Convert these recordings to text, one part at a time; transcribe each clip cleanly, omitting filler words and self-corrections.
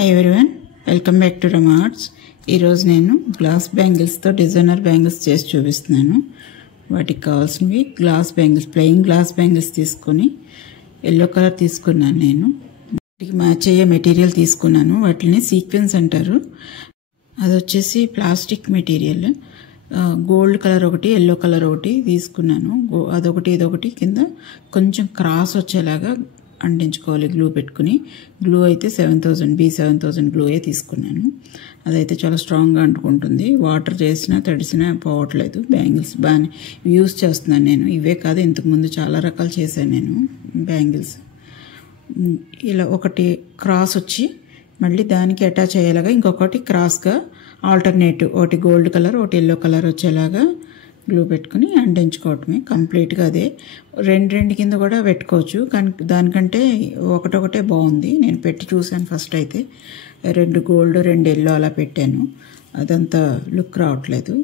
Hi everyone, welcome back to Rama arts. ఈరోజు నేను glass బ్యాంగిల్స్తో designer bangles చేసి చూపిస్తున్నాను. వాటికి కావాల్సినవి glass bangles, plain glass bangles తీసుకొని ఎల్లో కలర్ తీసుకున్నాను. నేను వాటికి మ్యాచ్ అయ్యే మెటీరియల్ తీసుకున్నాను. వాటిని సీక్వెన్స్ అంటారు. అది వచ్చేసి ప్లాస్టిక్ మెటీరియల్. గోల్డ్ కలర్ ఒకటి, ఎల్లో కలర్ ఒకటి తీసుకున్నాను. అదొకటి ఇదొకటి కింద కొంచెం క్రాస్ వచ్చేలాగా అంటించుకోవాలి గ్లూ పెట్టుకుని. గ్లూ అయితే 7000 B7000 గ్లూయే తీసుకున్నాను. అదైతే చాలా స్ట్రాంగ్గా అంటుకుంటుంది. వాటర్ చేసినా తడిసినా పోవట్లేదు. బ్యాంగిల్స్ బాగానే యూజ్ చేస్తున్నాను నేను. ఇవే కాదు, ఇంతకుముందు చాలా రకాలు చేశాను నేను బ్యాంగిల్స్. ఇలా ఒకటి క్రాస్ వచ్చి మళ్ళీ దానికి అటాచ్ అయ్యేలాగా ఇంకొకటి క్రాస్గా ఆల్టర్నేటివ్, ఒకటి గోల్డ్ కలర్ ఒకటి ఎల్లో కలర్ వచ్చేలాగా గ్లూ పెట్టుకుని అంటించుకోవటమే. కంప్లీట్గా అదే. రెండు కింద కూడా పెట్టుకోవచ్చు, కానీ దానికంటే ఒకటొకటే బాగుంది. నేను పెట్టి చూశాను. ఫస్ట్ అయితే 2 గోల్డ్ 2 ఎల్లో అలా పెట్టాను. అదంతా లుక్ రావట్లేదు.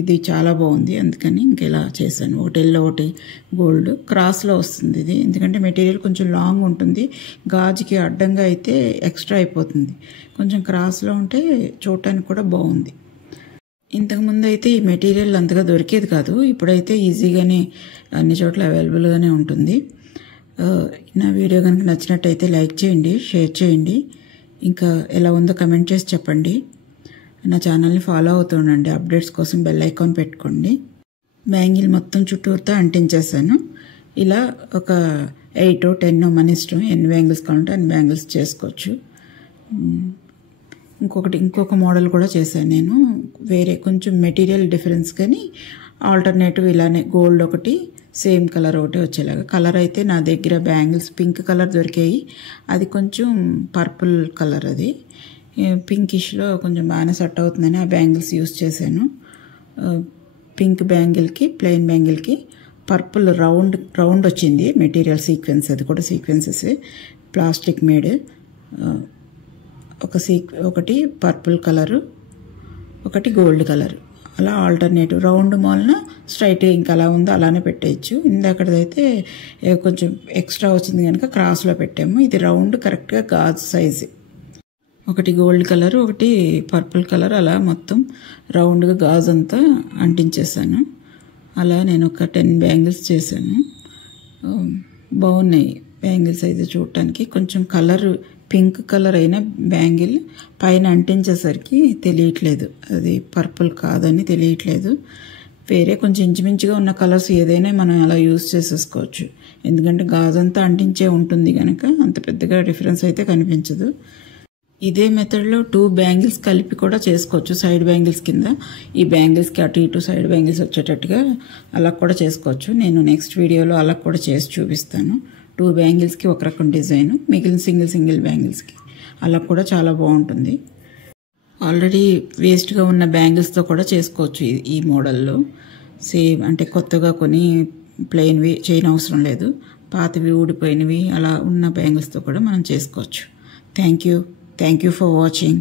ఇది చాలా బాగుంది, అందుకని ఇంకెలా చేశాను. ఒకటి ఎల్లో ఒకటి గోల్డ్ క్రాస్లో వస్తుంది ఇది. ఎందుకంటే మెటీరియల్ కొంచెం లాంగ్ ఉంటుంది. గాజుకి అడ్డంగా అయితే ఎక్స్ట్రా అయిపోతుంది. కొంచెం క్రాస్లో ఉంటే చూడటానికి కూడా బాగుంది. ఇంతకుముందు అయితే ఈ మెటీరియల్ అంతగా దొరికేది కాదు. ఇప్పుడైతే ఈజీగానే అన్ని చోట్ల అవైలబుల్గానే ఉంటుంది. నా వీడియో కనుక నచ్చినట్టయితే లైక్ చేయండి, షేర్ చేయండి. ఇంకా ఎలా ఉందో కమెంట్ చేసి చెప్పండి. నా ఛానల్ని ఫాలో అవుతుండండి. అప్డేట్స్ కోసం బెల్ ఐకాన్ పెట్టుకోండి. బ్యాంగిల్ మొత్తం చుట్టూరుతో అంటించేసాను. ఇలా ఒక 8 10 మన ఇష్టం. ఎన్ని బ్యాంగిల్స్ కావాలంటే అన్ని బ్యాంగిల్స్ చేసుకోవచ్చు. ఇంకొక మోడల్ కూడా చేశాను నేను. వేరే కొంచెం మెటీరియల్ డిఫరెన్స్, కానీ ఆల్టర్నేటివ్ ఇలానే గోల్డ్ ఒకటి సేమ్ కలర్ ఒకటి వచ్చేలాగా. కలర్ అయితే నా దగ్గర బ్యాంగిల్స్ పింక్ కలర్ దొరికాయి. అది కొంచెం పర్పుల్ కలర్. అది పింకిష్లో కొంచెం బాగానే సెట్ అవుతుందని ఆ బ్యాంగిల్స్ యూస్ చేశాను. పింక్ బ్యాంగిల్కి ప్లెయిన్ బ్యాంగిల్కి పర్పుల్ రౌండ్ వచ్చింది మెటీరియల్. సీక్వెన్స్, అది కూడా సీక్వెన్సెస్, ప్లాస్టిక్ మేడ్. ఒకటి పర్పుల్ కలరు, ఒకటి గోల్డ్ కలర్. అలా ఆల్టర్నేటివ్ రౌండ్ మూలన స్ట్రైట్ ఇంకా అలా ఉందో అలానే పెట్టేయచ్చు. ఇందాకడైతే కొంచెం ఎక్స్ట్రా వచ్చింది కనుక క్రాస్లో పెట్టాము. ఇది రౌండ్ కరెక్ట్గా గాజు సైజు. ఒకటి గోల్డ్ కలర్ ఒకటి పర్పుల్ కలర్, అలా మొత్తం రౌండ్గా గాజు అంతా అంటించేసాను. అలా నేను ఒక 10 బ్యాంగిల్స్ చేశాను. బాగున్నాయి బ్యాంగిల్స్ అయితే చూడటానికి. కొంచెం కలర్ పింక్ కలర్ అయిన బ్యాంగిల్ పైన అంటించేసరికి తెలియట్లేదు అది పర్పుల్ కాదని తెలియట్లేదు. వేరే కొంచెం ఇంచుమించుగా ఉన్న కలర్స్ ఏదైనా మనం అలా యూజ్ చేసేసుకోవచ్చు. ఎందుకంటే గాజంతా అంటించే ఉంటుంది కనుక అంత పెద్దగా డిఫరెన్స్ అయితే కనిపించదు. ఇదే మెథడ్లో 2 బ్యాంగిల్స్ కలిపి కూడా చేసుకోవచ్చు. సైడ్ బ్యాంగిల్స్ కింద ఈ బ్యాంగిల్స్కి అటు ఇటు సైడ్ బ్యాంగిల్స్ వచ్చేటట్టుగా అలా కూడా చేసుకోవచ్చు. నేను నెక్స్ట్ వీడియోలో అలా కూడా చేసి చూపిస్తాను. 2 బ్యాంగిల్స్కి ఒక రకం డిజైన్, మిగిలిన సింగిల్ బ్యాంగిల్స్కి అలా కూడా చాలా బాగుంటుంది. ఆల్రెడీ వేస్ట్గా ఉన్న బ్యాంగిల్స్తో కూడా చేసుకోవచ్చు ఈ మోడల్లో. సేమ్ అంటే కొత్తగా కొని ప్లెయిన్వి చేయనవసరం లేదు. పాతవి ఊడిపోయినవి అలా ఉన్న బ్యాంగిల్స్తో కూడా మనం చేసుకోవచ్చు. Thank you for watching.